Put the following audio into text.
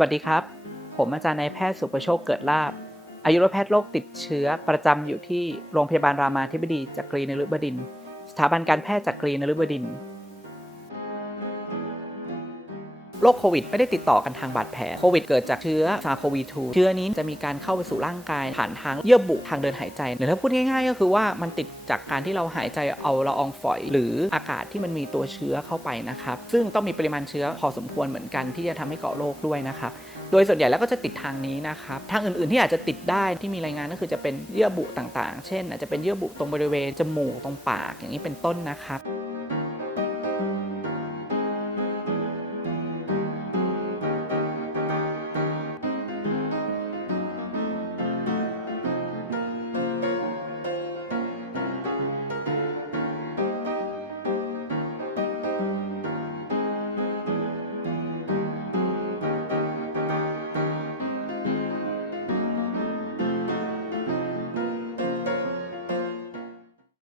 วัสดีครับ ผมอาจารย์นายแพทย์สุประโชคเกิดลาบ อายุรแพทย์โรคติดเชื้อประจำอยู่ที่โรงพยาบาลรามาธิบดีจักรีนฤบดินทร์สถาบันการแพทย์จักรีนฤบดิน โรคโควิดไม่ได้ติดต่อกันทางบาดแผลโควิดเกิดจากเชื้อซาโควี2เชื้อนี้จะมีการเข้าไปสู่ร่างกายผ่านทางเยื่อบุทางเดินหายใจหรือถ้าพูดง่าย ๆ ก็คือว่ามันติดจากการที่เราหายใจเอาละอองฝอย หรืออากาศที่มันมีตัวเชื้อเข้าไปนะครับซึ่งต้องมีปริมาณเชื้อพอสมควรเหมือนกันที่จะทำให้เกาะโรคด้วยนะครับโดยส่วนใหญ่แล้วก็จะติดทางนี้นะครับทางอื่นๆที่อาจจะติดได้ที่มีรายงานก็คือจะเป็นเยื่อบุต่างๆ เช่น อาจจะเป็นเยื่อบุตรงบริเวณจมูกตรงปากอย่างนี้เป็นต้นนะครับ